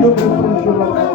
Yo te Yeah.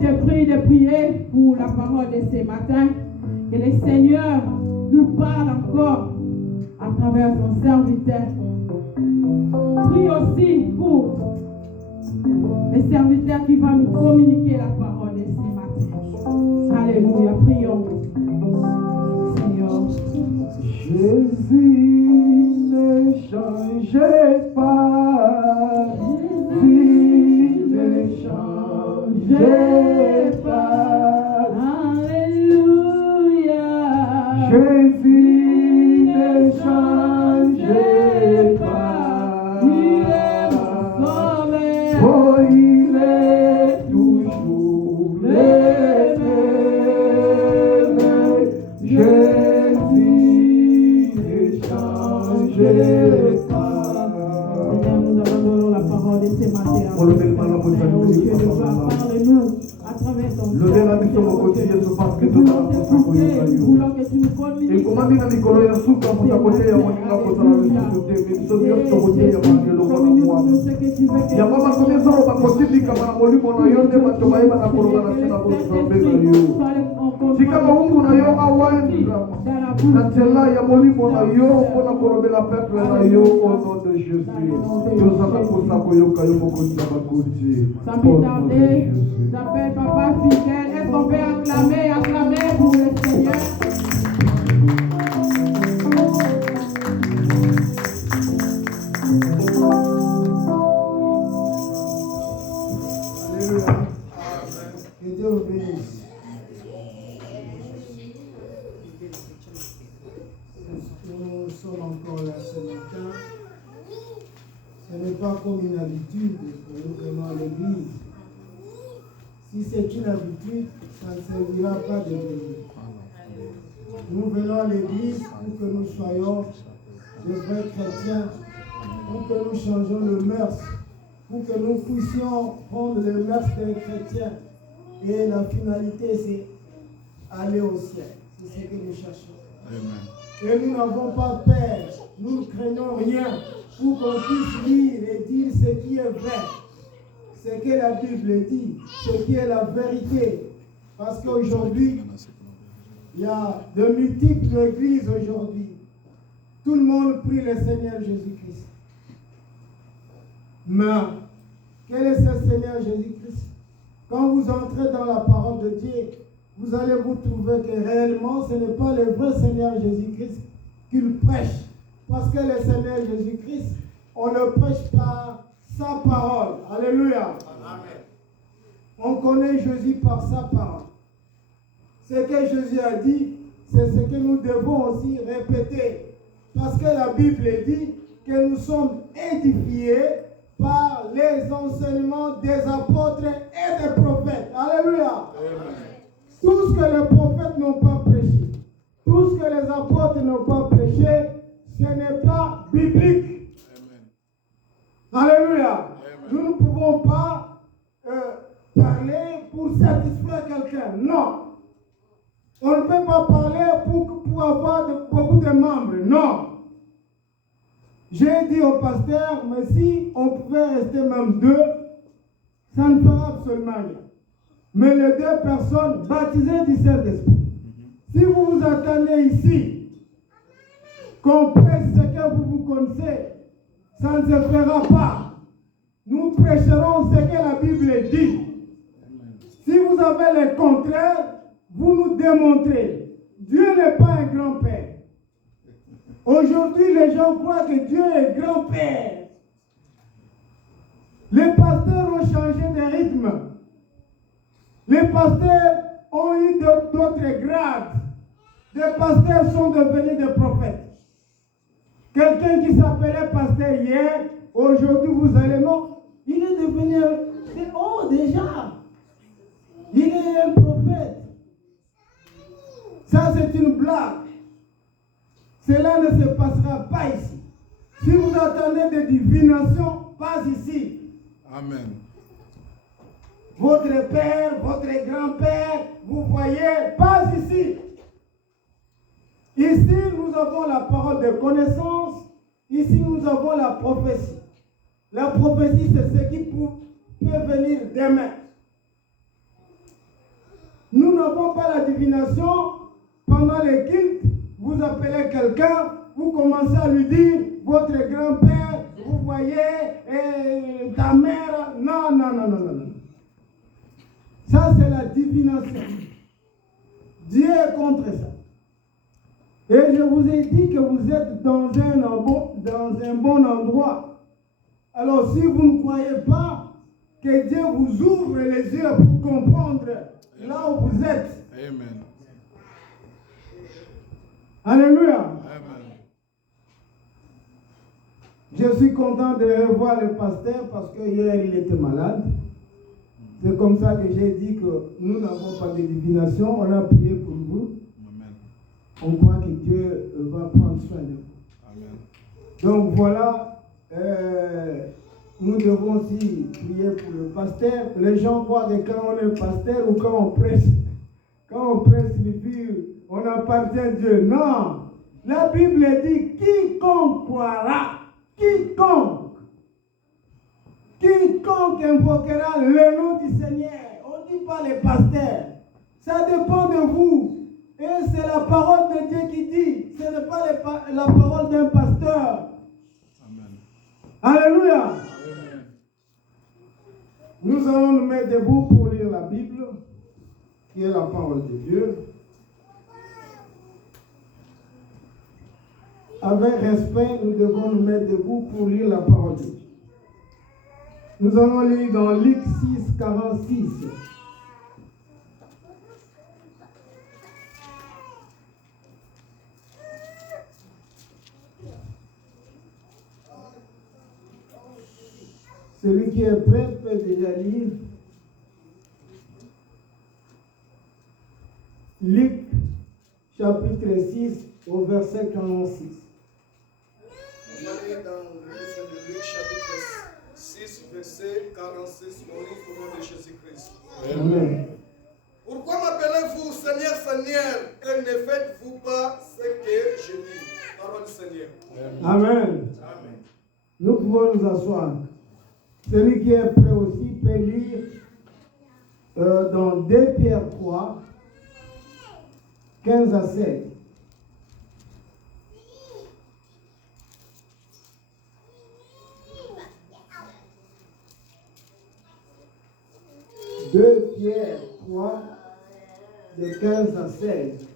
je te prie de prier pour la parole de ce matin. Que le Seigneur nous parle encore à travers son serviteur. Prie aussi pour le serviteur qui va nous communiquer la parole de ce matin. Alléluia. Prions. Seigneur. Jésus ne changeait pas. Jésus ne changeait pas. Alléluia. Jésus ne changeait pas. Il est mon sauveur. Oh, il est toujours le même. Jésus ne changeait pas. Seigneur, nous abandonnons la parole de ce matin. On le met mal en position. Parle-nous à travers ton Le verre a mis sur mon côté, Yesu, parce que tout a posé et comment mimi na mikolo ya suka kuta kote ya moninga kota la misute miso yote kote ya mangelo mwana mwa ya mama komeza oba kotindi kama na molimo na yote batoba yeba na koroga na sina kwa zambeza yo tika maungu na yo awandra na tela ya molimo na yo pona korobela peuple na yo au nom de Jésus yo zaka kosa koyoka yo mokonzi ya bakoti sans plus tarder j'appelle papa fidèle est tombé acclamer pour le Seigneur. Que Dieu vous bénisse. Nous sommes encore là ce matin. Ce n'est pas comme une habitude que nous venons à l'église. Si c'est une habitude, ça ne servira pas de venir. Nous venons à l'église pour que nous soyons de vrais chrétiens, pour que nous changions le mœurs, pour que nous puissions prendre les mœurs des chrétiens. Et la finalité, c'est aller au ciel. C'est ce que nous cherchons. Amen. Et nous n'avons pas peur, nous ne craignons rien pour qu'on puisse lire et dire ce qui est vrai, ce que la Bible dit, ce qui est la vérité. Parce qu'aujourd'hui, il y a de multiples églises aujourd'hui. Tout le monde prie le Seigneur Jésus-Christ. Mais, quel est ce Seigneur Jésus-Christ? Quand vous entrez dans la parole de Dieu, vous allez vous trouver que réellement, ce n'est pas le vrai Seigneur Jésus-Christ qu'il prêche. Parce que le Seigneur Jésus-Christ, on ne prêche pas sa parole. Alléluia. Amen. On connaît Jésus par sa parole. Ce que Jésus a dit, c'est ce que nous devons aussi répéter. Parce que la Bible dit que nous sommes édifiés par les enseignements des apôtres et des prophètes. Alléluia. Amen. Tout ce que les prophètes n'ont pas prêché, tout ce que les apôtres n'ont pas prêché, ce n'est pas biblique. Amen. Alléluia. Amen. Nous ne pouvons pas parler pour satisfaire quelqu'un. Non. On ne peut pas parler pour avoir beaucoup de membres. Non. J'ai dit au pasteur, mais si on pouvait rester même deux, ça ne fera absolument rien. Mais les deux personnes baptisées du Saint-Esprit. Si vous vous attendez ici, qu'on prêche ce que vous connaissez, ça ne se fera pas. Nous prêcherons ce que la Bible dit. Si vous avez le contraire, vous nous démontrez. Dieu n'est pas un grand-père. Aujourd'hui, les gens croient que Dieu est grand-père. Les pasteurs ont changé de rythme. Les pasteurs ont eu d'autres grades. Les pasteurs sont devenus des prophètes. Quelqu'un qui s'appelait pasteur hier, aujourd'hui vous allez, non, il est devenu, déjà, il est un prophète. Ça c'est une blague. Cela ne se passera pas ici. Si vous attendez des divinations, pas ici. Amen. Votre père, votre grand-père, vous voyez, pas ici. Ici, nous avons la parole de connaissance. Ici, nous avons la prophétie. La prophétie, c'est ce qui peut venir demain. n'avons pas la divination, pendant les cultes, vous appelez quelqu'un, vous commencez à lui dire, votre grand-père, vous voyez, ta mère, non. Ça, c'est la divination. Dieu est contre ça. Et je vous ai dit que vous êtes dans un bon endroit. Alors, si vous ne croyez pas, que Dieu vous ouvre les yeux pour comprendre là où vous êtes. Amen. Alléluia. Amen. Je suis content de revoir le pasteur parce que hier il était malade. C'est comme ça que j'ai dit que nous n'avons pas de divination. On a prié pour vous. Amen. On croit que Dieu va prendre soin de vous. Amen. Donc voilà, nous devons aussi prier pour le pasteur. Les gens croient que quand on est pasteur ou quand on prêche signifie on appartient à Dieu. Non, la Bible dit quiconque croira, quiconque invoquera le nom du Seigneur. On ne dit pas les pasteurs. Ça dépend de vous. Et c'est la parole de Dieu qui dit. Ce n'est pas la parole d'un pasteur. Amen. Alléluia. Amen. Nous allons nous mettre debout pour lire la Bible, qui est la parole de Dieu. Avec respect, nous devons nous mettre debout pour lire la parole de Dieu. Nous allons lire dans Luc 6, 46. Celui qui est prêt peut déjà lire. Luc, chapitre 6, au verset 46. On va lire dans le livre de Luc, chapitre 6, verset 46, on lit au nom de Jésus-Christ. Amen. Pourquoi m'appelez-vous Seigneur, Seigneur, et ne faites-vous pas ce que je dis? Parole du Seigneur. Amen. Amen. Nous pouvons nous asseoir. Celui qui est prêt aussi peut lire dans 2 Pierre 3, 15 à 7. Deux Pierre 3, de 15 à 16.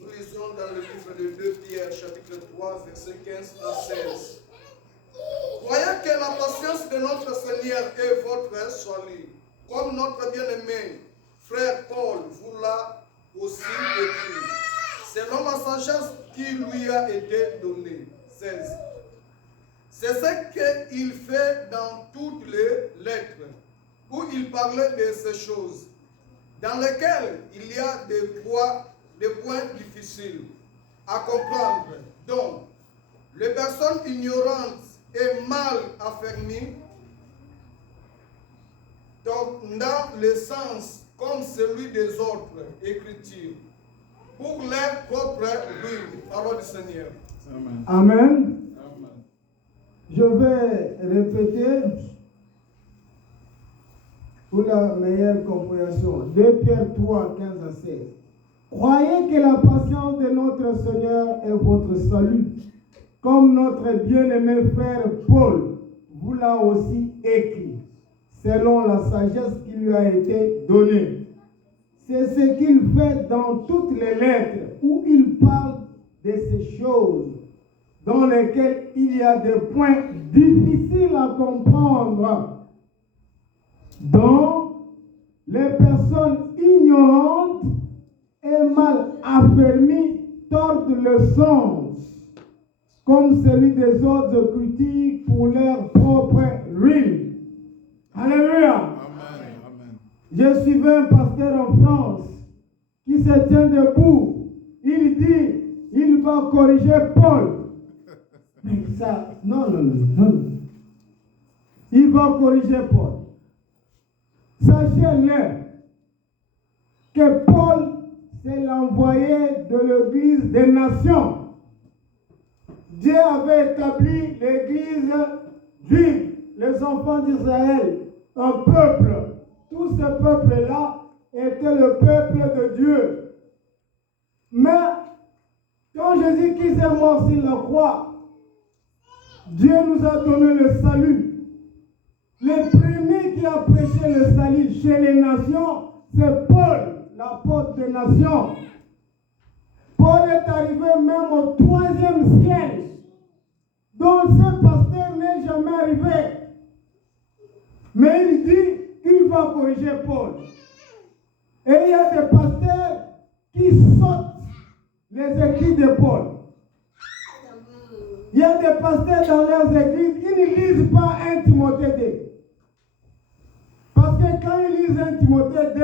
Nous lisons dans le livre de 2 Pierre, chapitre 3, verset 15 à 16. Croyez que la patience de notre Seigneur est votre salut, comme notre bien-aimé frère Paul vous l'a aussi écrit, selon la sagesse qui lui a été donnée. 16. C'est ce qu'il fait dans toutes les lettres, où il parlait de ces choses, dans lesquelles il y a des points difficiles à comprendre. Donc, les personnes ignorantes et mal affermies dans le sens comme celui des autres Écritures, pour leur propre ruine. Parole du Seigneur. Amen. Amen. Amen. Je vais répéter pour la meilleure compréhension. 2 Pierre 3, 15 à 16. Croyez que la patience de notre Seigneur est votre salut, comme notre bien-aimé frère Paul vous l'a aussi écrit, selon la sagesse qui lui a été donnée. C'est ce qu'il fait dans toutes les lettres, où il parle de ces choses, dans lesquelles il y a des points difficiles à comprendre, dont les personnes ignorantes et mal affermies tordent le sens, comme celui des autres Écritures pour leur propre ruine. Alléluia. Amen. Amen. Je suivais un pasteur en France qui se tient debout. Il dit, il va corriger Paul. Mais ça, non. Il va corriger Paul. Sachez-le que Paul, c'est l'envoyé de l'Église des nations. Dieu avait établi l'Église juive, les enfants d'Israël, un peuple. Tout ce peuple-là est était le peuple de Dieu. Mais quand Jésus-Christ est mort sur la croix, Dieu nous a donné le salut. Le premier qui a prêché le salut chez les nations, c'est Paul, l'apôtre des nations. Paul est arrivé même au 3e siècle, dont ce pasteur n'est jamais arrivé. Mais il dit qu'il va corriger Paul. Et il y a des pasteurs qui sautent les écrits de Paul. Il y a des pasteurs dans leurs églises, ils ne lisent pas 1 Timothée 2. Parce que quand ils lisent 1 Timothée 2,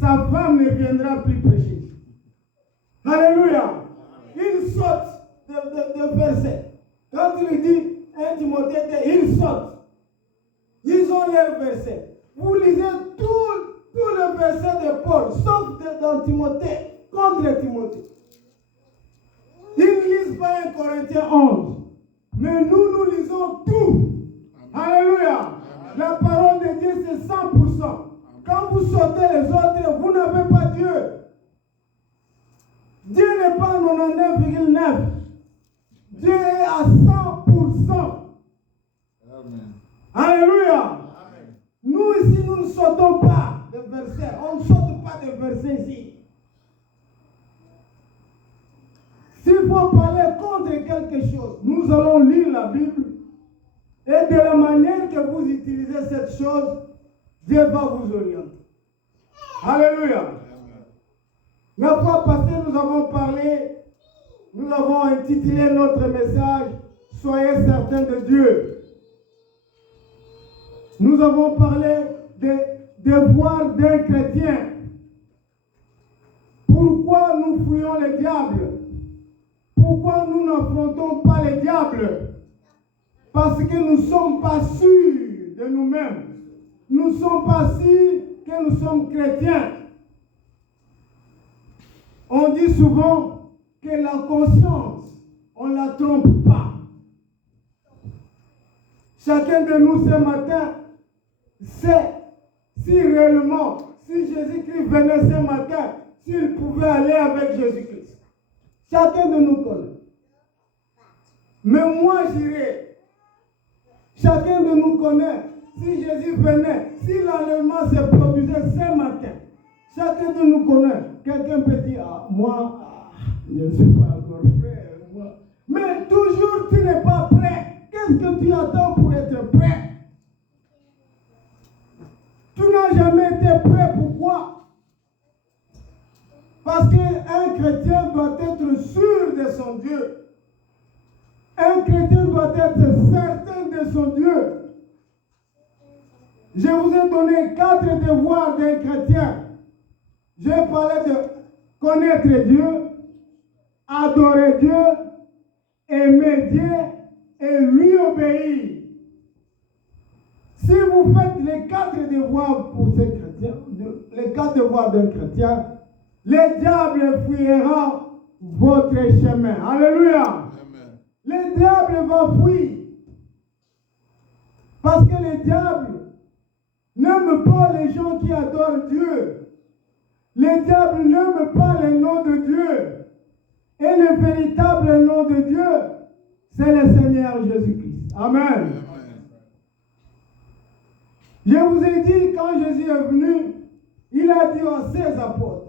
sa femme ne viendra plus prêcher. Alléluia. Ils sautent de versets. Quand il dit 1 Timothée 2, ils sautent. Ils ont leurs versets. Vous lisez tout le verset de Paul, sauf dans Timothée, contre Timothée. Ils ne lisent pas 1 Corinthiens 11. Mais nous lisons tout. Alléluia. La parole de Dieu, c'est 100%. Quand vous sautez les autres, vous n'avez pas Dieu. Dieu n'est pas 99,9. Dieu est à 100%. Amen. Alléluia. Amen. Nous ici, nous ne sautons pas des versets. On ne saute pas des versets ici. S'il faut parler contre quelque chose, nous allons lire la Bible. Et de la manière que vous utilisez cette chose, Dieu va vous orienter. Alléluia. La fois passée, nous avons intitulé notre message « Soyez certains de Dieu ». Nous avons parlé des devoirs d'un chrétien. Pourquoi nous fuyons le diable? Pourquoi nous n'affrontons pas le diable? Parce que nous ne sommes pas sûrs de nous-mêmes. Nous ne sommes pas sûrs que nous sommes chrétiens. On dit souvent que la conscience, on ne la trompe pas. Chacun de nous ce matin sait si réellement, si Jésus-Christ venait ce matin, s'il pouvait aller avec Jésus-Christ. Chacun de nous connaît. Mais moi j'irai. Chacun de nous connaît. Si Jésus venait, si l'enlèvement se produisait ce matin, chacun de nous connaît. Quelqu'un peut dire, je ne suis pas encore prêt. Mais toujours tu n'es pas prêt. Qu'est-ce que tu attends pour être prêt? Tu n'as jamais été prêt. Pourquoi? Parce qu'un chrétien doit être sûr de son Dieu. Un chrétien doit être certain de son Dieu. Je vous ai donné 4 devoirs d'un chrétien. J'ai parlé de connaître Dieu, adorer Dieu, aimer Dieu et lui obéir. Si vous faites les 4 devoirs pour ces chrétiens, les 4 devoirs d'un chrétien, le diable fuira votre chemin. Alléluia. Amen. Le diable va fuir. Parce que le diable n'aime pas les gens qui adorent Dieu. Le diable n'aime pas le nom de Dieu. Et le véritable nom de Dieu, c'est le Seigneur Jésus-Christ. Amen. Amen. Je vous ai dit, quand Jésus est venu, il a dit à ses apôtres,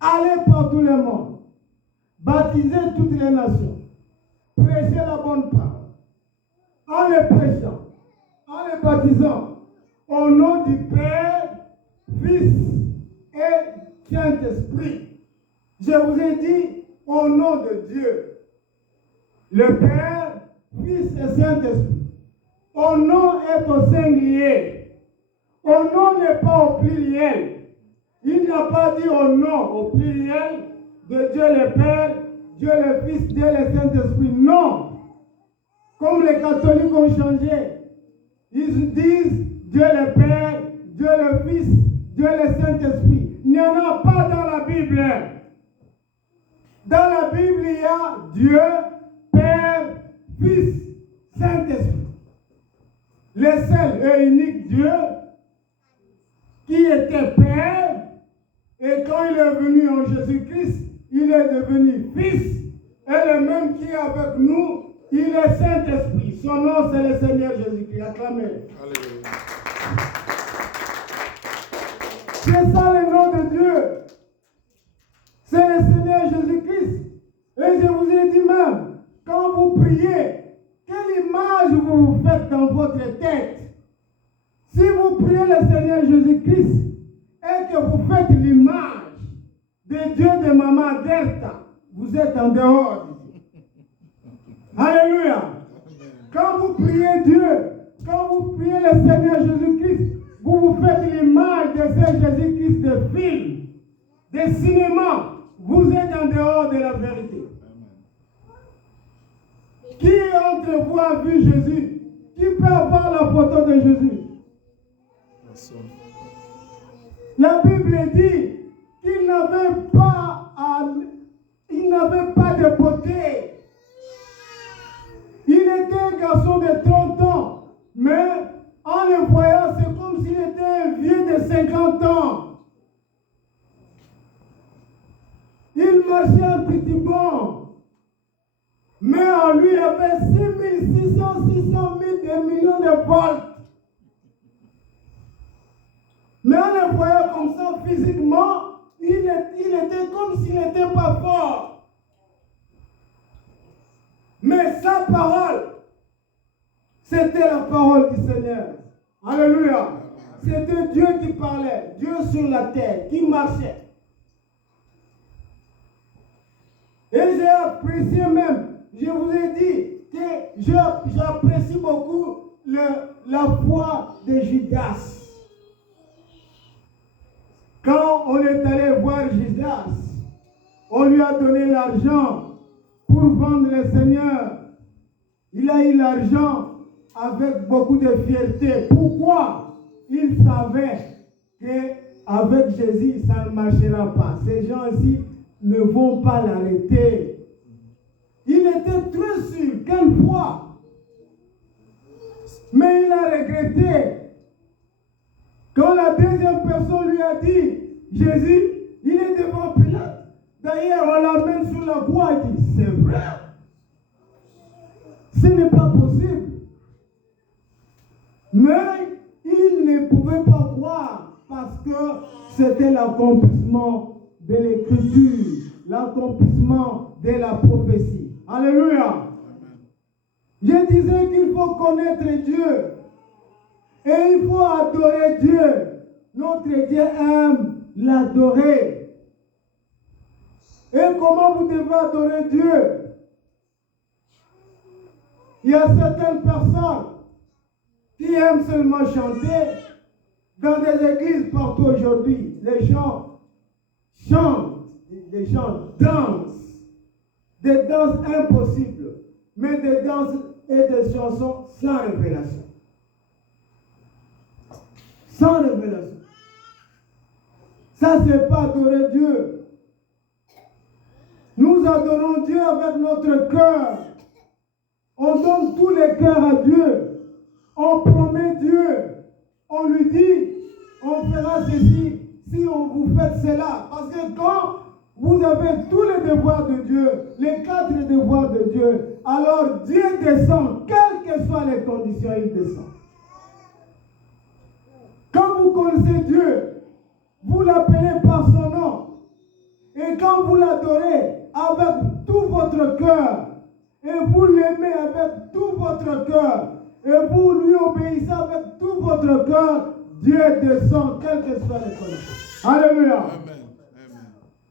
allez par tout le monde, baptisez toutes les nations, prêchez la bonne parole, en les prêchant, en les baptisant, au nom du Père, Fils et Saint-Esprit. Je vous ai dit, au nom de Dieu, le Père, Fils et Saint-Esprit. Au nom est au singulier. Au nom n'est pas au pluriel. Il n'a pas dit au nom au pluriel de Dieu le Père, Dieu le Fils, Dieu le Saint-Esprit. Non. Comme les catholiques ont changé. Ils disent Dieu le Père, Dieu le Fils, Dieu le Saint-Esprit. Il n'y en a pas dans la Bible. Dans la Bible, il y a Dieu, Père, Fils, Saint-Esprit. Le seul et unique Dieu qui était Père, Et quand il est venu en Jésus-Christ, il est devenu Fils. Et le même qui est avec nous, il est Saint-Esprit. Son nom, c'est le Seigneur Jésus-Christ. Acclamez. Alléluia. C'est ça le nom de Dieu. C'est le Seigneur Jésus-Christ. Et je vous ai dit même, quand vous priez, quelle image vous faites dans votre tête? Si vous priez le Seigneur Jésus-Christ et que vous faites l'image de Dieu de Maman Gerta, vous êtes en dehors. Alléluia. Quand vous priez Dieu, quand vous priez le Seigneur Jésus-Christ, vous vous faites l'image de ce Jésus-Christ de film, de cinéma. Vous êtes en dehors de la vérité. Qui entre vous a vu Jésus? Qui peut avoir la photo de Jésus? La Bible dit qu'il n'avait pas de beauté. Il était un garçon de 30 ans, mais en le voyant, c'est comme s'il était un vieux de 50 ans. Il marchait un petit bon, mais en lui, il y avait 600 000 millions de volts. Mais en le voyant comme ça physiquement, il était comme s'il n'était pas fort. Mais sa parole, c'était la parole du Seigneur. Alléluia. C'était Dieu qui parlait, Dieu sur la terre, qui marchait. Et j'ai apprécié même, je vous ai dit que j'apprécie beaucoup la foi de Judas. Quand on est allé voir Judas, on lui a donné l'argent pour vendre le Seigneur. Il a eu l'argent avec beaucoup de fierté. Pourquoi? Il savait qu'avec Jésus, ça ne marchera pas. Ces gens-ci ne vont pas l'arrêter. Il était très sûr, quelle foi. Mais il a regretté. Quand la deuxième personne lui a dit, Jésus, il est devant Pilate. D'ailleurs, on l'amène sur la croix. Il dit, c'est vrai. Ce n'est pas possible. Mais il ne pouvait pas croire parce que c'était l'accomplissement de l'écriture, l'accomplissement de la prophétie. Alléluia. Je disais qu'il faut connaître Dieu. Et il faut adorer Dieu. Notre Dieu aime l'adorer. Et comment vous devez adorer Dieu? Il y a certaines personnes qui aiment seulement chanter. Dans des églises partout aujourd'hui, les gens chantent, les gens dansent. Des danses impossibles, mais des danses et des chansons sans révélation. Sans révélation. Ça, c'est pas adorer Dieu. Nous adorons Dieu avec notre cœur. On donne tous les cœurs à Dieu. On promet Dieu. On lui dit, on fera ceci si on vous fait cela. Parce que quand vous avez tous les devoirs de Dieu, les 4 devoirs de Dieu, alors Dieu descend, quelles que soient les conditions, il descend. Quand vous connaissez Dieu, vous l'appelez par son nom. Et quand vous l'adorez avec tout votre cœur, et vous l'aimez avec tout votre cœur, et vous lui obéissez avec tout votre cœur, Dieu descend, quelles que soient les conditions. Alléluia. Amen.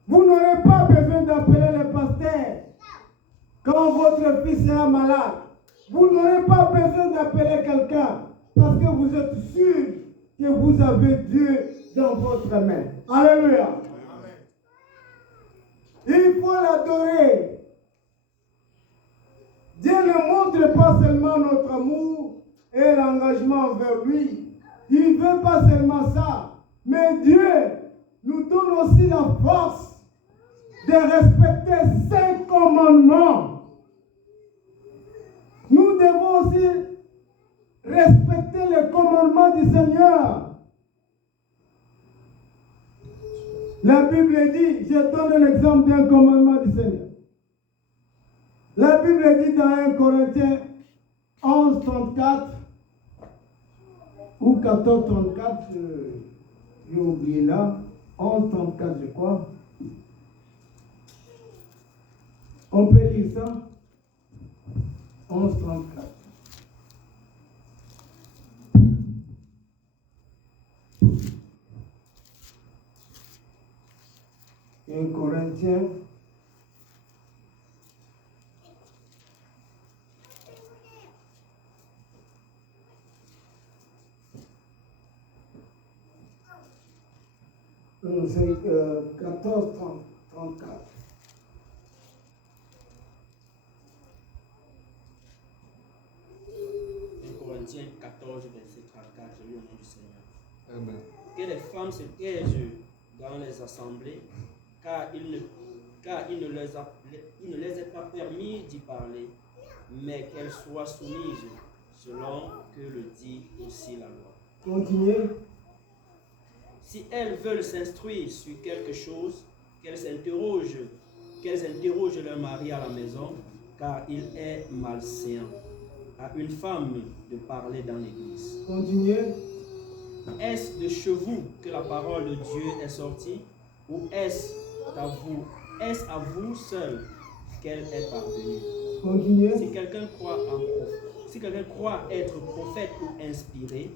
Vous n'aurez pas besoin d'appeler le pasteur quand votre fils sera malade. Vous n'aurez pas besoin d'appeler quelqu'un parce que vous êtes sûr que vous avez Dieu dans votre main. Alléluia. Amen. Il faut l'adorer. Dieu ne montre pas seulement notre amour et l'engagement envers lui. Il ne veut pas seulement ça. Mais Dieu nous donne aussi la force de respecter ses commandements. Nous devons aussi respecter les commandements du Seigneur. La Bible dit, je donne un exemple d'un commandement du Seigneur. La Bible dit dans 1 Corinthiens 11, 34 ou 14, 34, j'ai oublié là, 11, 34 je crois. On peut lire ça? 11, 34. Un Corinthiens. C'est 14, 34. Corinthiens 14, verset 34, je lis au nom du Seigneur. Amen. Que les femmes se taisent dans les assemblées, car il ne les est pas permis d'y parler, mais qu'elles soient soumises selon que le dit aussi la loi. Continuez. Si elles veulent s'instruire sur quelque chose, qu'elles interrogent leur mari à la maison, car il est malséant à une femme de parler dans l'église. Continuez. Est-ce de chez vous que la parole de Dieu est sortie, ou est-ce à vous seul qu'elle est parvenue? Continuez. Si quelqu'un croit être prophète ou inspiré,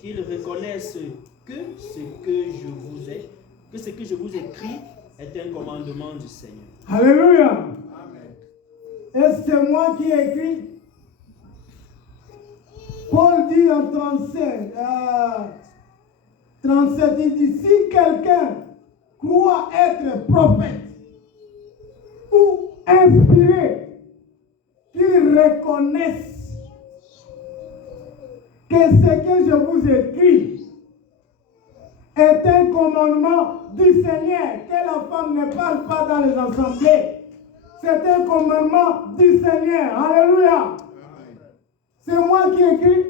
qu'il reconnaisse que ce que je vous écris est un commandement du Seigneur. Alléluia. Amen. Est-ce que c'est moi qui ai écrit? Paul dit en 37, il dit, si quelqu'un croit être prophète ou inspiré, qu'il reconnaisse que ce que je vous écris est un commandement du Seigneur, que la femme ne parle pas dans les assemblées. C'est un commandement du Seigneur. Alléluia. C'est moi qui écris.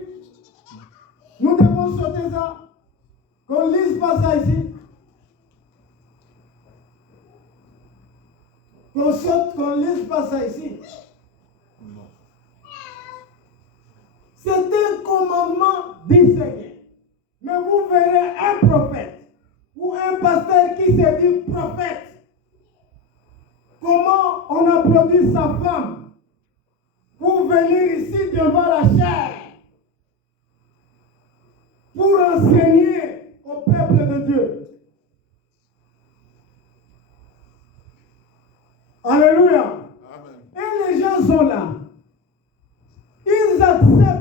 Nous devons sauter ça. Qu'on ne lise pas ça ici. Qu'on saute, qu'on ne lise pas ça ici. C'est un commandement du Seigneur. Mais vous verrez un prophète ou un pasteur qui se dit prophète. Comment on applaudit sa femme pour venir ici devant la chair pour enseigner au peuple de Dieu. Alléluia. Amen. Et les gens sont là. Ils acceptent.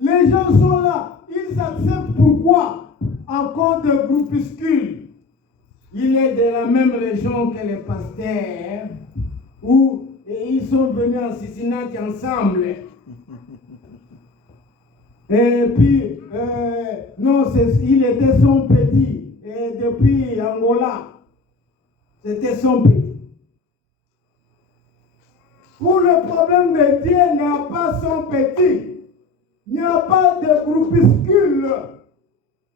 Les gens sont là. Ils acceptent pourquoi? À cause de groupuscules. Il est de la même région que les pasteurs où ils sont venus en Cincinnati ensemble. Et puis, non, il était son petit. Et depuis Angola, c'était son petit. Pour le problème de Dieu, il n'y a pas son petit. Il n'y a pas de groupuscule.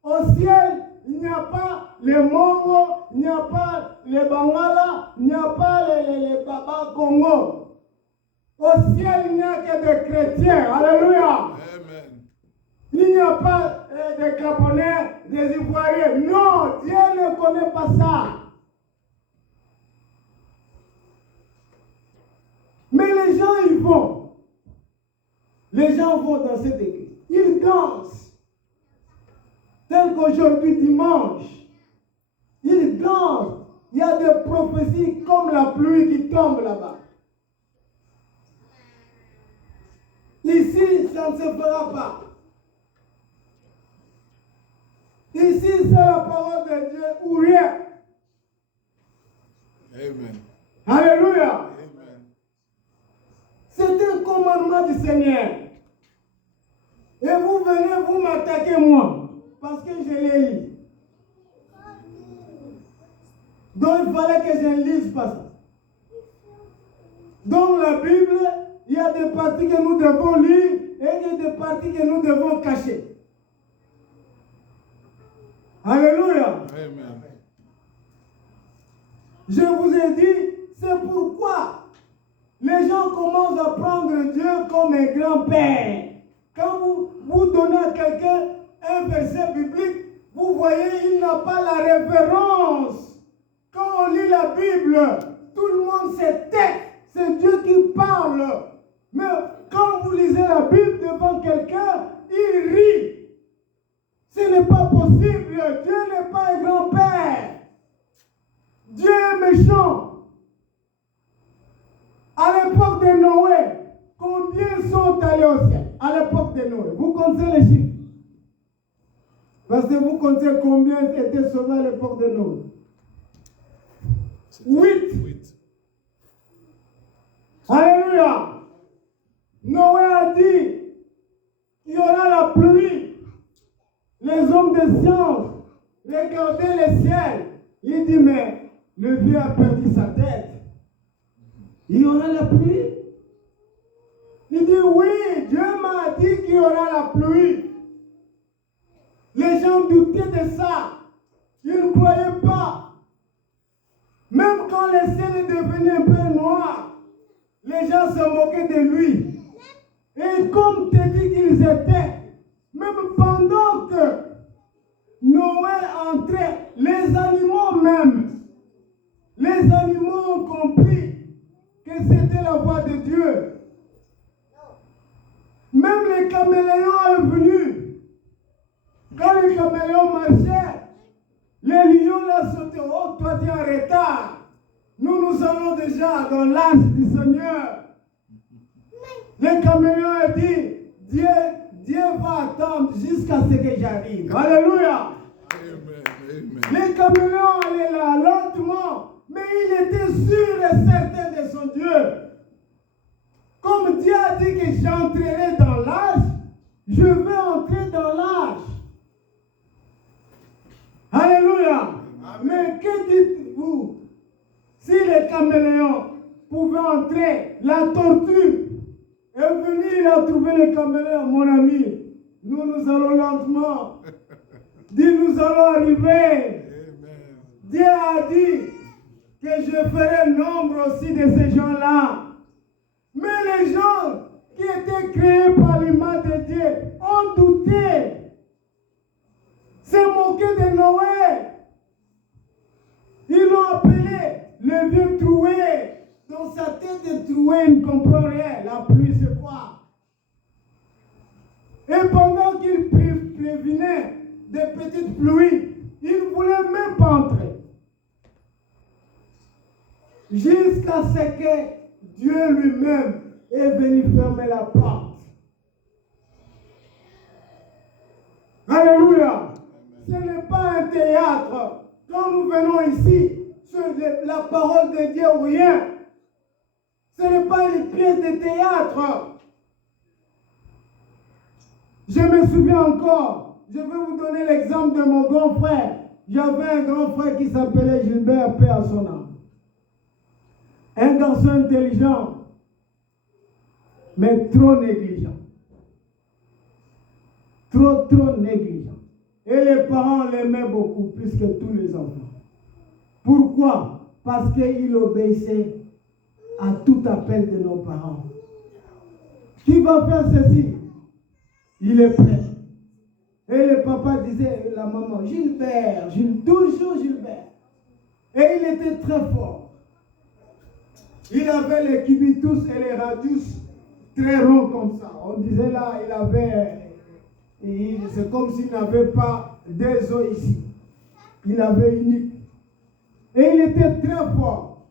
Au ciel, il n'y a pas les Mongos, il n'y a pas les Bangala, il n'y a pas les Baba Congo. Au ciel, il n'y a que des chrétiens. Alléluia. Amen. Il n'y a pas des Gabonais, des Ivoiriens. Non, Dieu ne connaît pas ça. Mais les gens, ils vont. Les gens vont dans cette église. Ils dansent. Tel qu'aujourd'hui, dimanche. Ils dansent. Il y a des prophéties comme la pluie qui tombe là-bas. Ici, ça ne se fera pas. Ici, c'est la parole de Dieu ou rien. Amen. Alléluia. Amen. C'est un commandement du Seigneur. Et vous venez, vous m'attaquez moi, parce que je l'ai lu. Donc il fallait que je ne lise pas ça. Dans la Bible, il y a des parties que nous devons lire et il y a des parties que nous devons cacher. Alléluia. Amen. Je vous ai dit, c'est pourquoi les gens commencent à prendre Dieu comme un grand-père. Quand vous donnez à quelqu'un un verset biblique, vous voyez, il n'a pas la référence. Quand on lit la Bible, tout le monde se tait. C'est Dieu qui parle. Mais quand vous lisez la Bible devant quelqu'un, il rit. Ce n'est pas possible. Dieu n'est pas un grand-père. Dieu est méchant. À l'époque de Noé, combien sont allés au ciel? À l'époque de Noé, vous connaissez les chiffres? Parce que vous connaissez combien étaient sauvés à l'époque de Noé? 8. Alléluia. Noé a dit qu'il y aura la pluie. Les hommes de science regardaient le ciel. Il dit, mais le vieux a perdu sa tête. Il y aura la pluie. Il dit, oui, Dieu m'a dit qu'il y aura la pluie. Les gens doutaient de ça. Ils ne croyaient pas. Même quand le ciel est devenu un peu noir, les gens se moquaient de lui. Et comme tu dis qu'ils étaient, même pendant que Noé entrait, les animaux même, les animaux ont compris que c'était la voix de Dieu. Même les caméléons sont venus. Quand les caméléons marchaient, les lions l'ont sauté. Oh, toi tu es en retard. Nous allons déjà dans l'âge du Seigneur. Les caméléons ont dit, Dieu va attendre jusqu'à ce que j'arrive. Alléluia. Amen. Les caméléons allaient là lentement, mais il était sûr et certain de son Dieu. Comme Dieu a dit que j'entrerai dans l'âge, je vais entrer dans l'âge. Alléluia. Amen. Mais que dites-vous? Si les caméléons pouvaient entrer, la tortue est venue, il a trouvé les caméléons, mon ami. Nous allons lentement. Dis, nous allons arriver. Amen. Dieu a dit que je ferai nombre aussi de ces gens-là. Mais les gens qui étaient créés par l'image de Dieu ont douté. C'est moqué de Noé. Ils l'ont appelé le vieux troué. Dans sa tête de troué, il ne comprend rien. La pluie, c'est quoi? Et pendant qu'il prévenait des petites pluies, il ne voulait même pas entrer. Jusqu'à ce que Dieu lui-même est venu fermer la porte. Alléluia. Ce n'est pas un théâtre. Quand nous venons ici, sur la parole de Dieu ou rien, ce n'est pas une pièce de théâtre. Je me souviens encore, je vais vous donner l'exemple de mon grand frère. J'avais un grand frère qui s'appelait Gilbert, paix à son âme. Un garçon intelligent, mais trop négligent. Trop négligent. Et les parents l'aimaient beaucoup, plus que tous les enfants. Pourquoi? Parce qu'il obéissait à tout appel de nos parents. Qui va faire ceci? Il est prêt. Et le papa disait, la maman, Gilbert, toujours Gilbert. Et il était très fort. Il avait les kibitus et les radius très ronds comme ça. On disait là, il avait... C'est comme s'il n'avait pas des os ici. Il avait unique. Et il était très fort.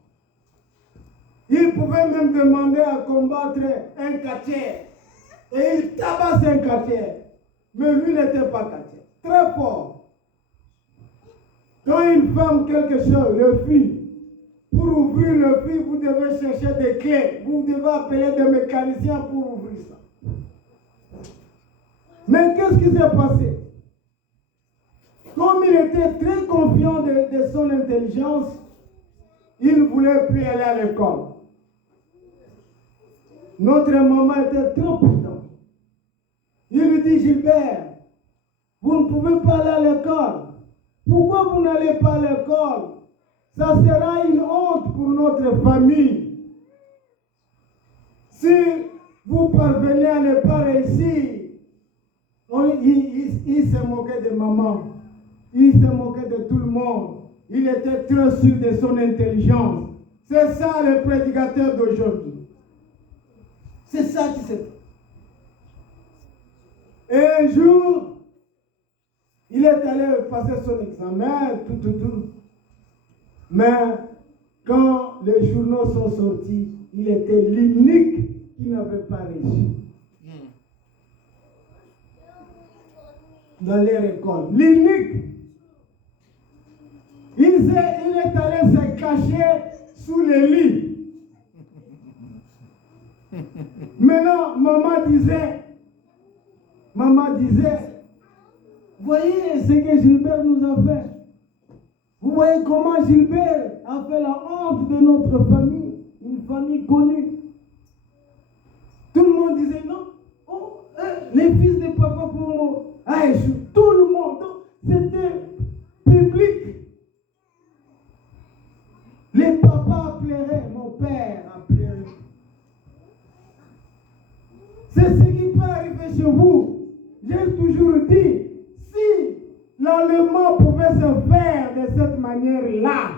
Il pouvait même demander à combattre un quartier. Et il tabasse un quartier. Mais lui n'était pas quartier. Très fort. Quand il ferme quelque chose, le fil, pour ouvrir le fil, vous devez chercher des clés. Vous devez appeler des mécaniciens pour ouvrir ça. Mais qu'est-ce qui s'est passé? Comme il était très confiant de son intelligence, il ne voulait plus aller à l'école. Notre maman était trop prudente. Il lui dit, Gilbert, vous ne pouvez pas aller à l'école. Pourquoi vous n'allez pas à l'école? Ça sera une votre famille. Si vous parvenez à ne pas réussir, il se moquait de maman. Il se moquait de tout le monde. Il était très sûr de son intelligence. C'est ça le prédicateur d'aujourd'hui. C'est ça qui s'est fait. Et un jour, il est allé passer son examen, tout. Mais quand les journaux sont sortis, il était l'unique qui n'avait pas réussi. Dans leur école. L'unique. Il est allé se cacher sous le lit. Maintenant, maman disait, voyez ce que Gilbert nous a fait. Vous voyez comment Gilbert a fait la honte de notre famille, une famille connue. Tout le monde disait non. Oh, les fils de papa pour tout le monde. C'était public. Les papas pleuraient, mon père a pleuré. C'est ce qui peut arriver chez vous. J'ai toujours dit, si l'enlèvement pouvait se faire de cette manière-là,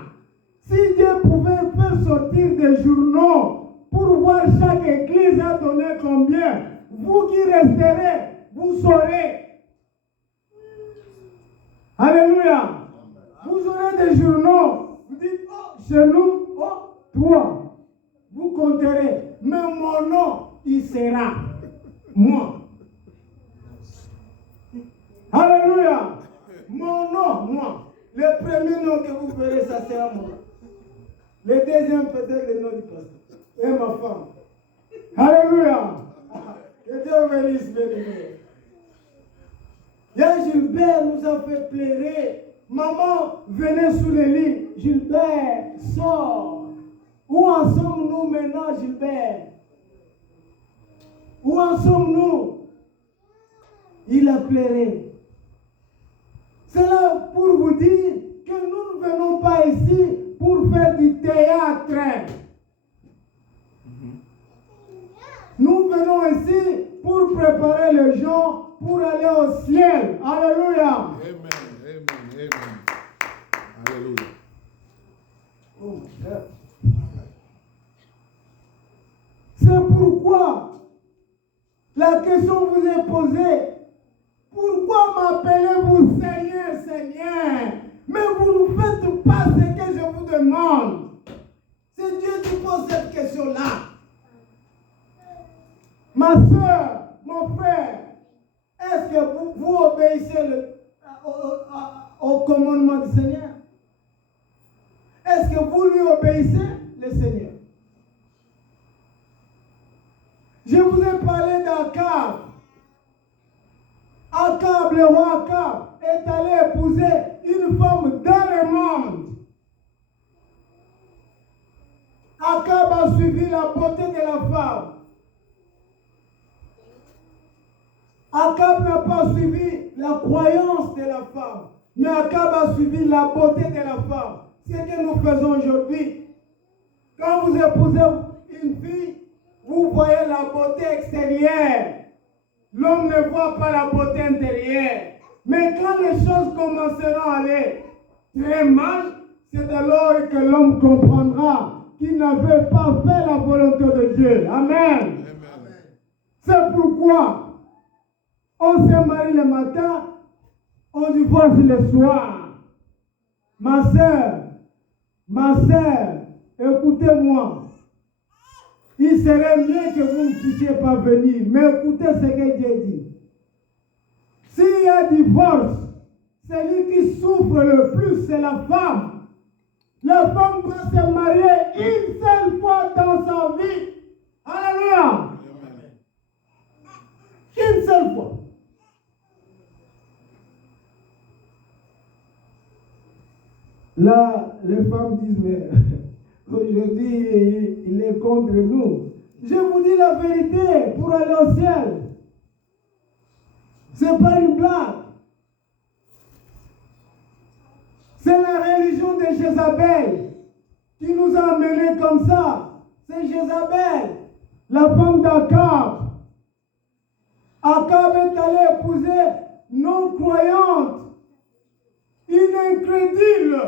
si Dieu pouvait faire sortir des journaux pour voir chaque église a donné combien, vous qui resterez, vous saurez. Alléluia. Vous aurez des journaux. Vous dites, oh, chez nous, oh, toi. Vous compterez. Mais mon nom, il sera moi. Alléluia. Mon nom, moi. Le premier nom que vous verrez, ça sera moi. Le deuxième, peut-être le nom du pasteur. Et ma femme. Alléluia. Que Dieu bénisse, bénisse. Gilbert nous a fait pleurer. Maman venait sous le lit. Gilbert, sors. Où en sommes-nous maintenant, Gilbert? Où en sommes-nous? Il a pleuré. C'est là pour vous dire que nous ne venons pas ici pour faire du théâtre. Nous venons ici pour préparer les gens pour aller au ciel. Alléluia. Amen. Alléluia. Oh, c'est pourquoi la question vous est posée. Pourquoi m'appelez-vous Seigneur, Seigneur? Mais vous ne faites pas ce que je vous demande. C'est Dieu qui pose cette question-là. Ma soeur, mon frère, est-ce que vous obéissez au commandement du Seigneur? Est-ce que vous lui obéissez, le Seigneur? Je vous ai parlé d'Akab. Akab, le roi Akab, est allé épouser une femme dans le monde. Akab a suivi la beauté de la femme. Akab n'a pas suivi la croyance de la femme, mais Akab a suivi la beauté de la femme. C'est ce que nous faisons aujourd'hui. Quand vous épousez une fille, vous voyez la beauté extérieure. L'homme ne voit pas la beauté intérieure. Mais quand les choses commenceront à aller très mal, c'est alors que l'homme comprendra qu'il n'avait pas fait la volonté de Dieu. Amen. C'est pourquoi on se marie le matin, on divorce le soir. Ma sœur, écoutez-moi. Il serait mieux que vous ne puissiez pas venir, mais écoutez ce que Dieu dit. S'il y a divorce, celui qui souffre le plus, c'est la femme. La femme doit se marier une seule fois dans sa vie. Alléluia. Une seule fois. Là, les femmes disent, mais aujourd'hui, il est contre nous. Je vous dis la vérité pour aller au ciel. Ce n'est pas une blague. C'est la religion de Jézabel. qui nous a amenés comme ça, c'est Jézabel, la femme d'Akab. Akab est allé épouser non-croyante, une incrédule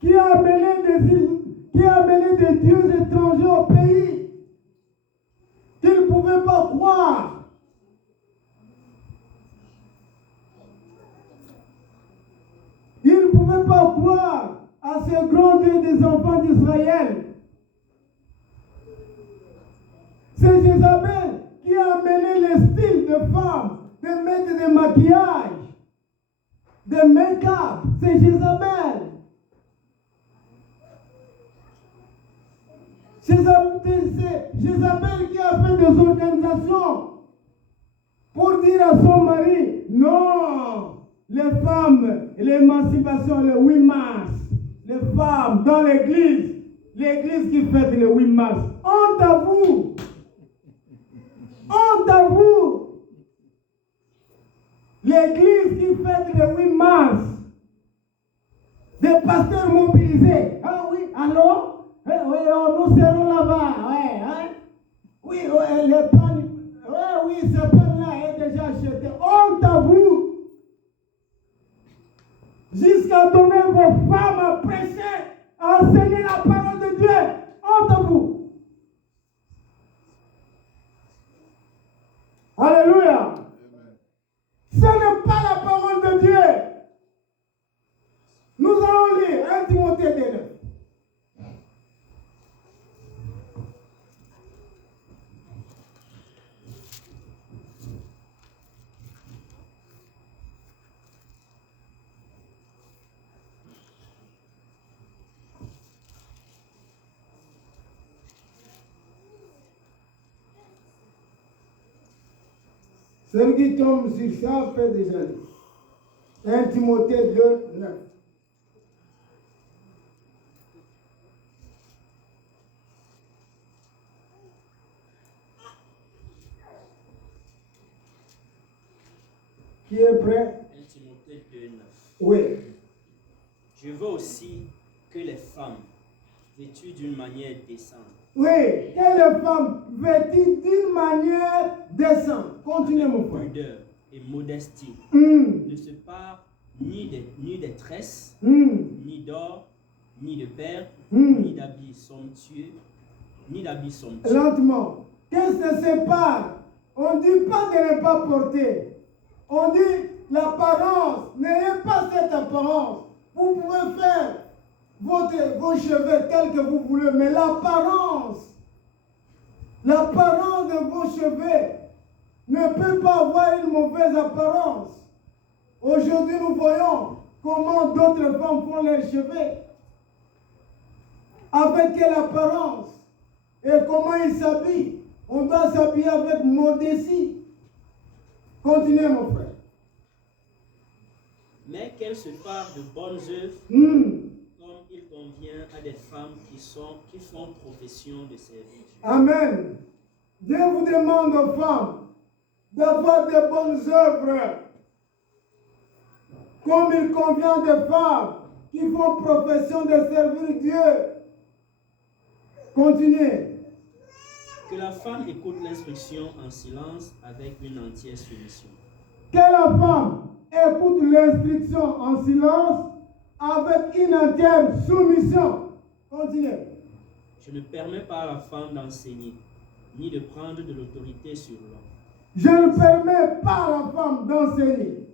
qui a amené des dieux étrangers au pays qu'il ne pouvait pas croire. Il ne pouvait pas croire à ce grand Dieu des enfants d'Israël. C'est Jézabel qui a amené le style de femme, de mettre des maquillages, de make-up. C'est Jézabel. C'est Jézabel qui a fait des organisations pour dire à son mari, non, les femmes, l'émancipation le 8 mars, les femmes dans l'église qui fête le 8 mars. Honte à vous! Honte à vous! L'église qui fête le 8 mars, des pasteurs mobilisés. Ah oui, alors? Oui, nous serons là-bas. Ouais, hein? Oui, les pannes. Oui, ces pannes-là est déjà achetées. Honte à vous! Jusqu'à donner vos femmes à prêcher, à enseigner la parole de Dieu. Honte à vous! Alléluia! Ce n'est pas la parole de Dieu. Nous allons lire 1 Timothée 2:9. Celui qui tombe sur ça fait déjà lire. 1 Timothée 2:9. Qui est prêt? 1 Timothée 2:9. Oui. Je veux aussi que les femmes, vêtues d'une manière décente, Oui, que les femmes vêtues d'une manière décente. Continuez mon frère. pudeur et modestie, Hum, ne se parent ni des tresses, hum, ni d'or, ni de perles, hum. ni d'habits somptueux, Lentement. Qu'est-ce que c'est pas? On ne dit pas de ne pas porter. On dit l'apparence. N'ayez pas cette apparence. Vous pouvez faire vos cheveux tels que vous voulez, mais l'apparence de vos cheveux ne peut pas avoir une mauvaise apparence. Aujourd'hui, nous voyons comment d'autres femmes font leurs cheveux. Avec quelle apparence et comment ils s'habillent. On doit s'habiller avec modestie. Continuez, mon frère. mais qu'elles se parent de bonnes œuvres, Hmm. comme il convient à des femmes qui font profession de servir Dieu. Amen. Dieu vous demande aux femmes d'avoir des bonnes œuvres, comme il convient des femmes qui font profession de servir Dieu. Continuez. Que la femme écoute l'instruction en silence avec une entière soumission. Que la femme écoute l'instruction en silence avec une entière soumission. Continuez. Je ne permets pas à la femme d'enseigner, ni de prendre de l'autorité sur l'homme. Je ne permets pas à la femme d'enseigner,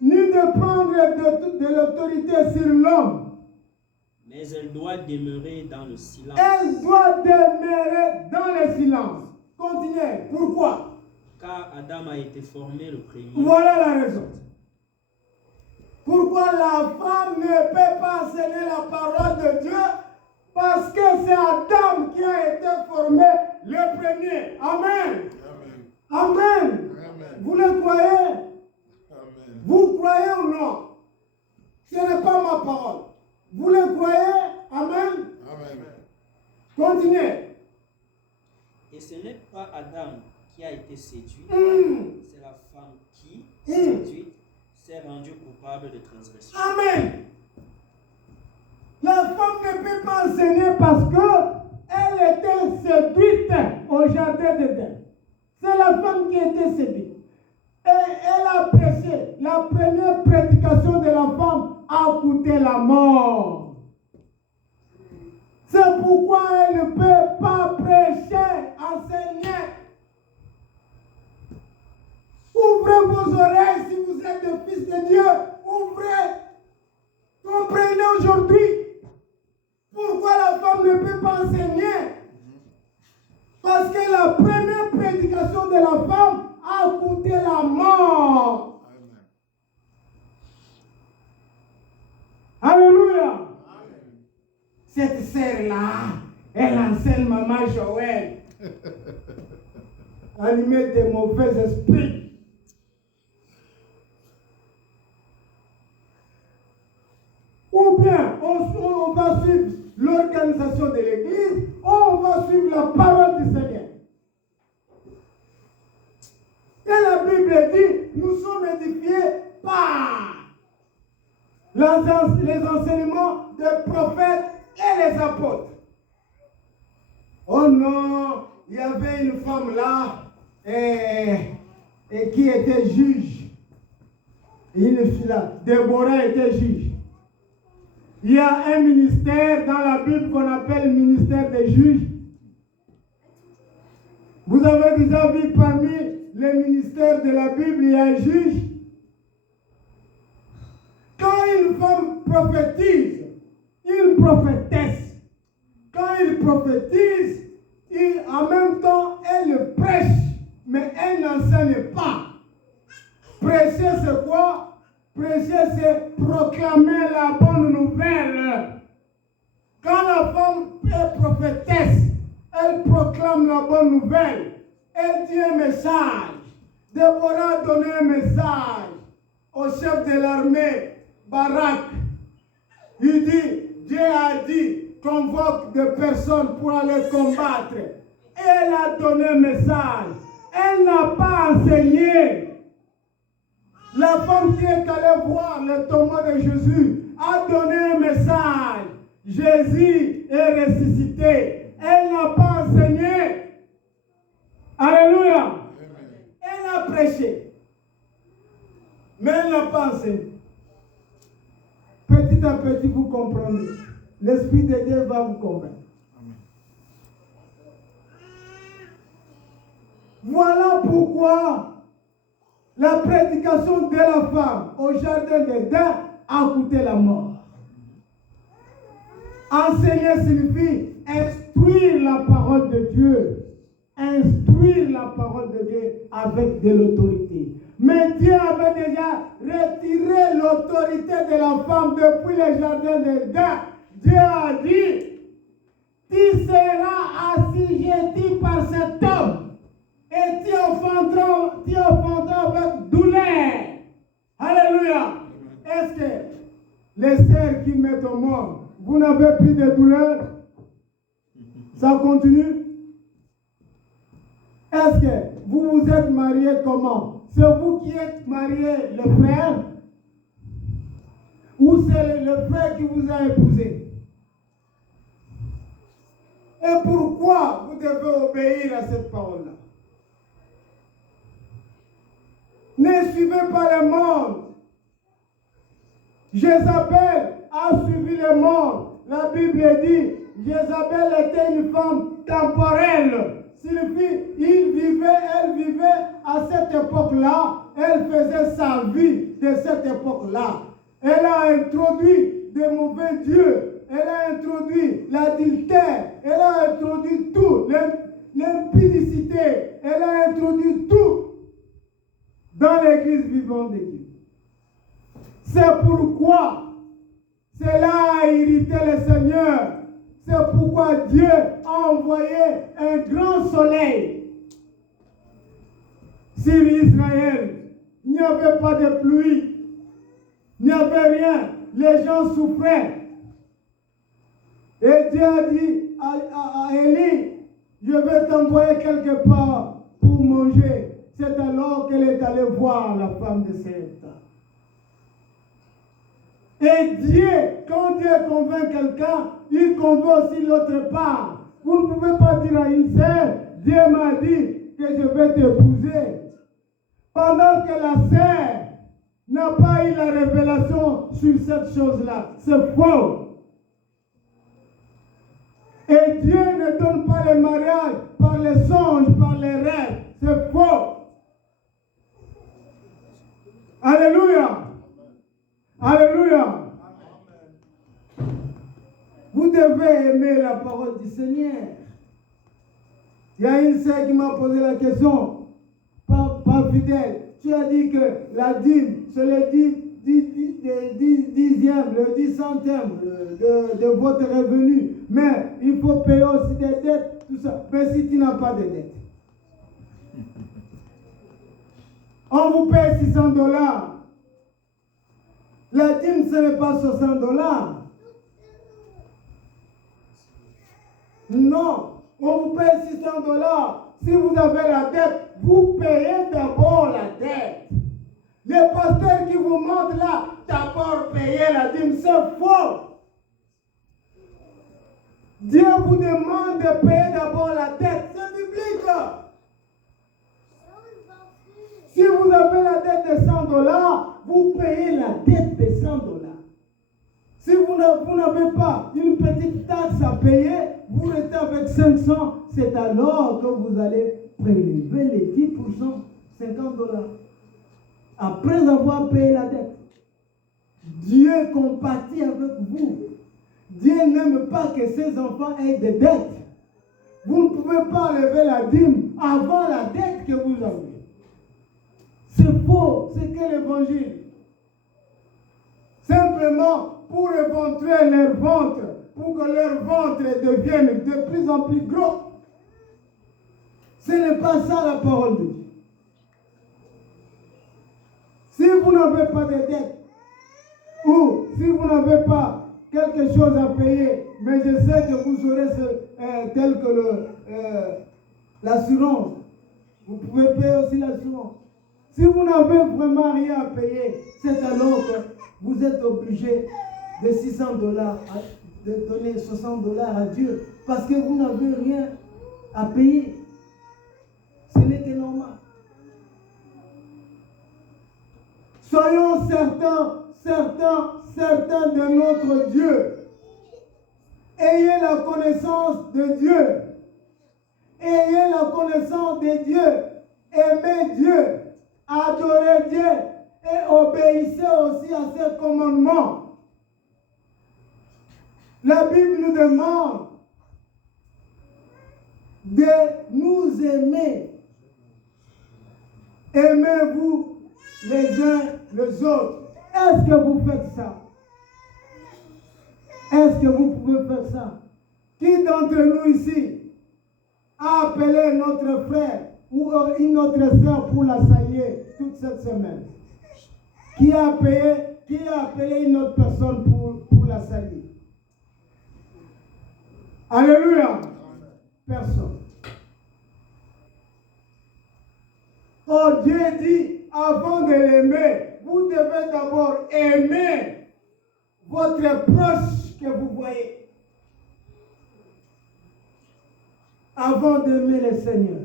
ni de prendre de l'autorité sur l'homme. Mais elle doit demeurer dans le silence. Elle doit demeurer dans le silence. Continuez. Pourquoi? Car Adam a été formé le premier. Voilà la raison. Pourquoi la femme ne peut pas enseigner la parole de Dieu? Parce que c'est Adam qui a été formé le premier. Amen. Amen. Amen. Amen. Vous le croyez? Amen. Vous croyez ou non? Ce n'est pas ma parole. Vous le croyez? Amen. Amen. Continuez. Et ce n'est pas Adam qui a été séduit, c'est la femme qui, séduite, s'est rendue coupable de transgression. Amen. La femme ne peut pas enseigner parce qu'elle était séduite au jardin d'Éden. C'est la femme qui était séduite. Et elle a prêché. La première prédication de la femme a coûté la mort. C'est pourquoi elle ne peut pas prêcher, enseigner. Ouvrez vos oreilles si vous êtes des fils de Dieu. Ouvrez. Comprenez aujourd'hui pourquoi la femme ne peut pas enseigner. Parce que la première prédication de la femme a coûté la mort. Alléluia. Cette sœur-là, elle enseigne Maman Joël. Animée de mauvais esprits. Ou bien on va suivre l'organisation de l'église, ou on va suivre la parole du Seigneur. Et la Bible dit, nous sommes édifiés par les enseignements des prophètes et les apôtres. Oh non, il y avait une femme là et qui était juge. Une fille là, Déborah était juge. Il y a un ministère dans la Bible qu'on appelle le ministère des juges. Vous avez déjà vu parmi les ministères de la Bible, il y a un juge. Quand une femme prophétise, une prophétesse, quand elle prophétise, en même temps, elle prêche, mais elle n'enseigne pas. Prêcher, c'est quoi? Prêcher, c'est proclamer la bonne nouvelle. Quand la femme est prophétesse, elle proclame la bonne nouvelle. Elle dit un message. Déborah a donné un message au chef de l'armée, Barak. Il dit, Dieu a dit, convoque des personnes pour aller combattre. Elle a donné un message. Elle n'a pas enseigné. La femme qui est allée voir le tombeau de Jésus a donné un message. Jésus est ressuscité. Elle n'a pas enseigné. Alléluia. Amen. Elle a prêché. Mais elle n'a pas enseigné. Petit à petit, vous comprenez. L'Esprit de Dieu va vous convaincre. Amen. Voilà pourquoi la prédication de la femme au jardin d'Éden a coûté la mort. Enseigner signifie instruire la parole de Dieu. Instruire la parole de Dieu avec de l'autorité. Mais Dieu avait déjà retiré l'autorité de la femme depuis le jardin d'Éden. Dieu a dit, tu seras assujetti par cet homme. Et tu enfanteras avec douleur. Alléluia. Est-ce que les sœurs qui mettent au monde, vous n'avez plus de douleur? Ça continue? Est-ce que vous vous êtes mariés comment? C'est vous qui êtes marié le frère? Ou c'est le frère qui vous a épousé? Et pourquoi vous devez obéir à cette parole-là? Ne suivez pas le monde. Jézabel a suivi le monde. La Bible dit, Jézabel était une femme temporelle. Signifie, elle vivait à cette époque-là. Elle faisait sa vie de cette époque-là. Elle a introduit des mauvais dieux. Elle a introduit l'adultère. Elle a introduit tout. L'impudicité. Elle a introduit tout dans l'église vivante de Dieu. C'est pourquoi cela a irrité le Seigneur. C'est pourquoi Dieu a envoyé un grand soleil sur Israël. Il n'y avait pas de pluie. Il n'y avait rien. Les gens souffraient. Et Dieu a dit à Élie, je vais t'envoyer quelque part pour manger. C'est alors qu'elle est allée voir la femme de Sarepta. Et Dieu, quand Dieu convainc quelqu'un, il convainc aussi l'autre part. Vous ne pouvez pas dire à une sœur, Dieu m'a dit que je vais t'épouser. Pendant que la sœur n'a pas eu la révélation sur cette chose-là. C'est faux. Et Dieu ne donne pas le mariage par les songes, par les rêves. C'est faux. Alléluia. Alléluia. Vous devez aimer la parole du Seigneur. Il y a une sœur qui m'a posé la question. Pas fidèle. Tu as dit que la dîme, c'est le dixième, le 10 centième de votre revenu. Mais il faut payer aussi des dettes, tout ça. Mais si tu n'as pas de dettes, on vous paye $600. La dîme, ce n'est pas $60. Non, on vous paye $600. Si vous avez la dette, vous payez d'abord la dette. Les pasteurs qui vous montrent là, d'abord payer la dîme, c'est faux. Dieu vous demande de payer d'abord la dette, c'est biblique. Si vous avez la dette de $100, vous payez la dette de $100. Si vous n'avez pas une petite taxe à payer, vous restez avec 500, c'est alors que vous allez prélever les 10%, $50. Après avoir payé la dette. Dieu compatit avec vous. Dieu n'aime pas que ses enfants aient des dettes. Vous ne pouvez pas lever la dîme avant la dette que vous avez. C'est faux, c'est que l'évangile. Simplement pour éventrer leur ventre, pour que leur ventre devienne de plus en plus gros. Ce n'est pas ça la parole de Dieu. Si vous n'avez pas de dette, ou si vous n'avez pas quelque chose à payer, mais je sais que vous aurez tel que l'assurance, vous pouvez payer aussi l'assurance. Si vous n'avez vraiment rien à payer, c'est alors que vous êtes obligé de $600 de donner $60 à Dieu parce que vous n'avez rien à payer. Ce n'est que normal. Soyons certains de notre Dieu. Ayez la connaissance de Dieu. Ayez la connaissance de Dieu. Aimez Dieu. Adorez Dieu. Et obéissez aussi à ses commandements. La Bible nous demande de nous aimer. Aimez-vous les uns les autres. Est-ce que vous faites ça? Est-ce que vous pouvez faire ça? Qui d'entre nous ici a appelé notre frère ou une autre sœur pour la saluer toute cette semaine? Qui a appelé une autre personne pour la saluer? Alléluia. Personne. Oh, Dieu dit, avant de l'aimer, vous devez d'abord aimer votre proche que vous voyez. Avant d'aimer le Seigneur.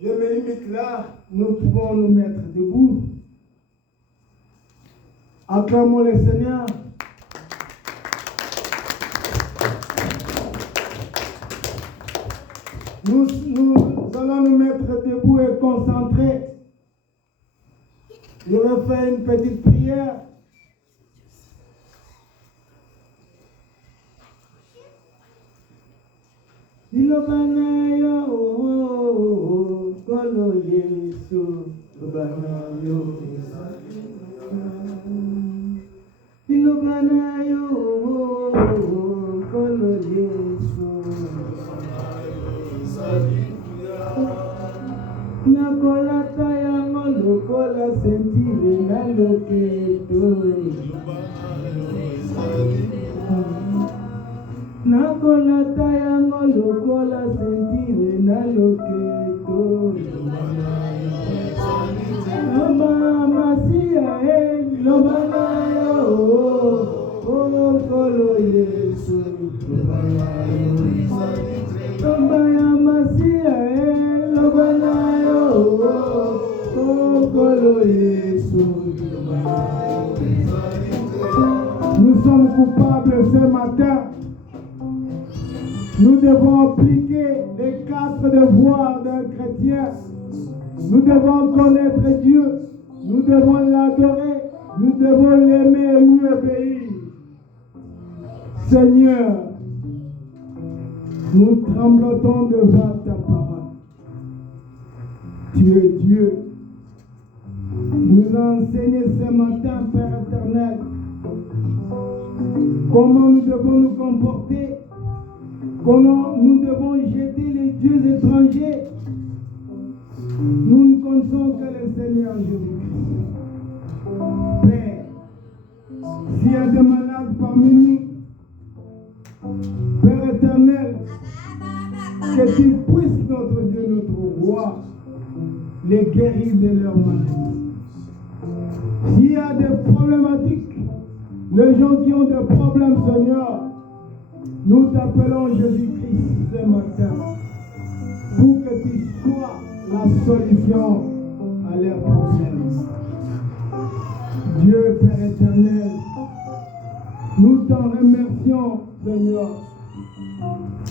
Je me limite là, nous pouvons nous mettre debout. Acclamons le Seigneur. Nous allons nous mettre debout et concentrer. Je vais faire une petite prière. Ilobanayo kolo Yesu ilobanayo ilobanayo kolo Yesu nakola tayango lokola sentire na loketo nakola tayango lokola sentire na loketo mama masi Nous sommes coupables ce matin. Nous devons appliquer les 4 devoirs d'un chrétien. Nous devons connaître Dieu. Nous devons l'adorer. Nous devons l'aimer et lui obéir. Seigneur, nous tremblotons devant ta parole. Tu es Dieu. Tu nous as enseigné ce matin, Père éternel, comment nous devons nous comporter, comment nous devons jeter les dieux étrangers. Nous ne connaissons que le Seigneur Jésus-Christ. Père, s'il y a des malades parmi nous, Père éternel, que tu puisses, notre Dieu, notre roi, les guérir de leur maladie. S'il y a des problématiques, les gens qui ont des problèmes, Seigneur, nous t'appelons Jésus-Christ ce matin pour que tu sois la solution à leurs problèmes. Dieu Père éternel, nous t'en remercions, Seigneur,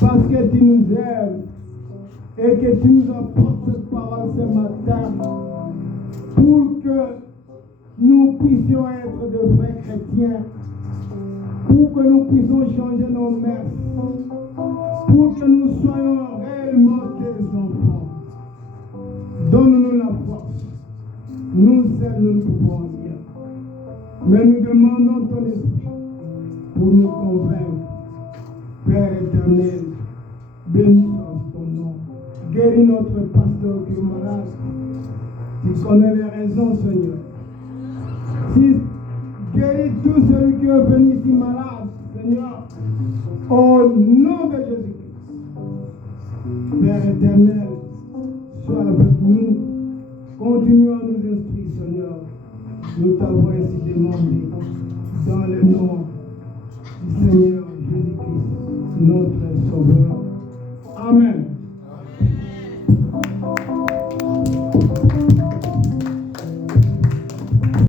parce que tu nous aimes et que tu nous apportes cette parole ce matin pour que nous puissions être de vrais chrétiens, pour que nous puissions changer nos mœurs, pour que nous soyons réellement tes enfants. Donne-nous la force. Nous seuls nous ne pouvons rien. Mais nous demandons ton esprit pour nous convaincre. Père éternel, bénis ton nom. Guéris notre pasteur qui est malade. Tu connais les raisons, Seigneur. Si guéris tout celui qui est venu ici malade, Seigneur, au nom de Jésus-Christ. Père éternel, sois avec nous. Continuons à nous instruire, Seigneur. Nous t'avons ainsi demandé dans le nom du Seigneur Jésus-Christ, notre Sauveur. Amen.